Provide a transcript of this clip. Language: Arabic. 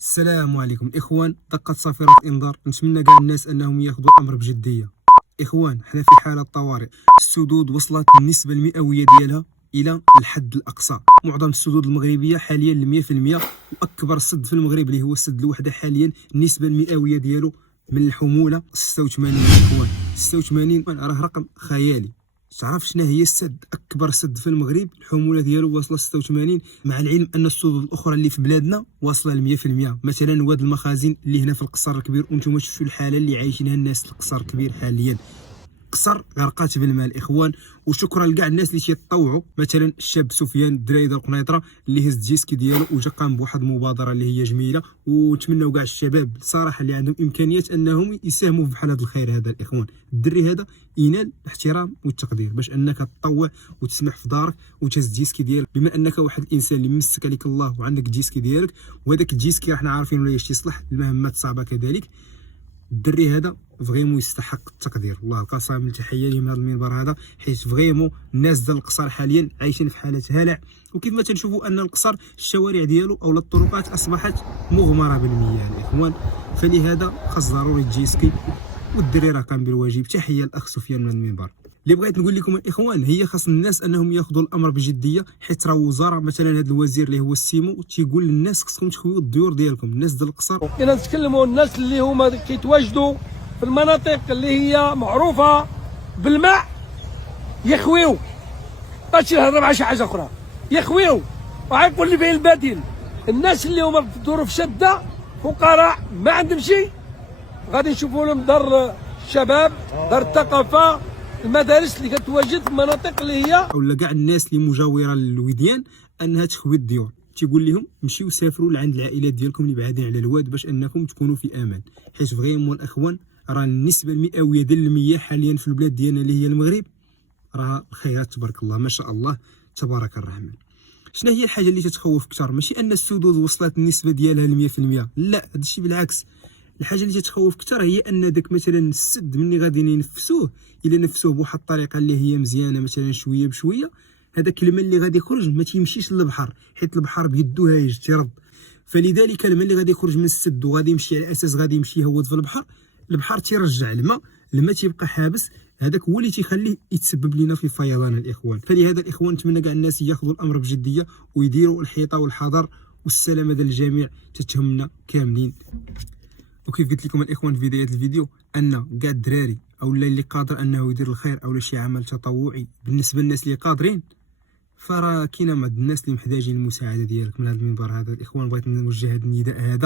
السلام عليكم اخوان. دقت صافرة انذار. نتمنى كاع الناس انهم ياخذوا الامر بجديه. اخوان، حنا في حاله طوارئ. السدود وصلت النسبه المئويه ديالها الى الحد الاقصى. معظم السدود المغربيه حاليا ل 100%، واكبر سد في المغرب اللي هو سد الوحده حاليا النسبه المئويه ديالو من الحموله 86. اخوان 86 راه رقم خيالي. تعرف شنو هي السد؟ اكبر سد في المغرب الحموله ديالو واصله 86، مع العلم ان السدود الاخرى اللي في بلادنا واصله ل 100%. مثلا واد المخازن اللي هنا في القصر الكبير، وانتم شفتوا الحاله اللي عايشينها الناس في القصر الكبير حاليا. قصر غرقات بالماء اخوان. وشكرا لكاع الناس اللي تيطوعوا، مثلا الشاب سفيان الدراري ديال القنيطره اللي هز الجيسكي ديالو وجا قام بواحد المبادره اللي هي جميله. ونتمنوا كاع الشباب صراحه اللي عندهم امكانيات انهم يساهموا في بحال هذا الخير هذا الاخوان. الدري هذا ينال الاحترام والتقدير باش انك تطوع وتسمح في دارك وتهز الجيسكي ديالك، بما انك واحد الانسان اللي مسك عليك الله وعندك الجيسكي ديالك. وهذاك الجيسكي راحنا عارفين ولا يصلح المهمات الصعبه كذلك. الدري هذا فريمون يستحق التقدير. الله القسم تحيه ليه من هذا المنبر هذا، حيت فريمون الناس ديال القصر حاليا عايشين في حاله هلع. وكيف ما تنشوفوا ان القصر الشوارع ديالو او الطرقات اصبحت مغمره بالمياه الاخوان. فلهذا خاص ضروري الجيسكي، والدري راه قام بالواجب. تحيه الاخ سفيان من المنبر. اللي بغيت نقول لكم الاخوان، هي خاص الناس انهم ياخذوا الامر بجديه، حيت راه وزاره مثلا هذا الوزير اللي هو السيمو تيقول للناس خصكم تخويو الديور ديالكم. الناس ديال القصر كنا نتكلموا الناس اللي هما كيتواجدوا في المناطق اللي هي معروفه بالماء يخويو. ماشي نهضر مع شي حاجه اخرى، يخويو وغيكون لي فيه البديل. الناس اللي هما في ظروف شاده فقراء ما عندهم شيء، غادي نشوفوا لهم دار الشباب، دار الثقافه، المدارس اللي كتواجد في المناطق اللي هي ولا كاع الناس اللي مجاوره للوديان انها تخوي الديور. تيقول لهم مشيو سافروا لعند العائلات ديالكم اللي بعادين على الواد باش انكم تكونوا في امان. حيت فريمون الاخوان راه النسبه المئويه ديال المياه حاليا في البلاد ديالنا اللي هي المغرب راه الخيرات تبارك الله ما شاء الله تبارك الرحمن. شنو هي الحاجه اللي تتخوف اكثر؟ ماشي ان السدود وصلت النسبه ديالها ل 100%، لا، هذا الشيء بالعكس. الحاجه اللي تتخوف اكثر هي ان داك مثلا السد ملي غادي ينفسوه، الا نفسوه بواحد الطريقه اللي هي مزيانه، مثلا شويه بشويه، هذاك الماء اللي غادي يخرج ما تيمشيش للبحر، حيت البحر بيدو هايج تيرد. فلذلك الماء اللي غادي يخرج من السد وغادي يمشي على اساس غادي يمشي يهود في البحر، البحر تيرجع الماء تيبقى حابس. هذاك هو اللي تيخليه يتسبب لنا في فيضان الاخوان. فلهذا الاخوان نتمنى كاع الناس ياخذوا الامر بجديه ويديروا الحيطه والحذر، والسلامه ديال الجميع تتهمنا كاملين. وكيف قلت لكم الاخوان في بدايه الفيديو، ان كاع الدراري او اللي قادر انه يدير الخير او شي عمل تطوعي بالنسبه للناس اللي قادرين، فراه كاينه مع الناس اللي محتاجين المساعده ديالك. من هذا المنبر هذا الاخوان بغيت نوجه هذا النداء هذا.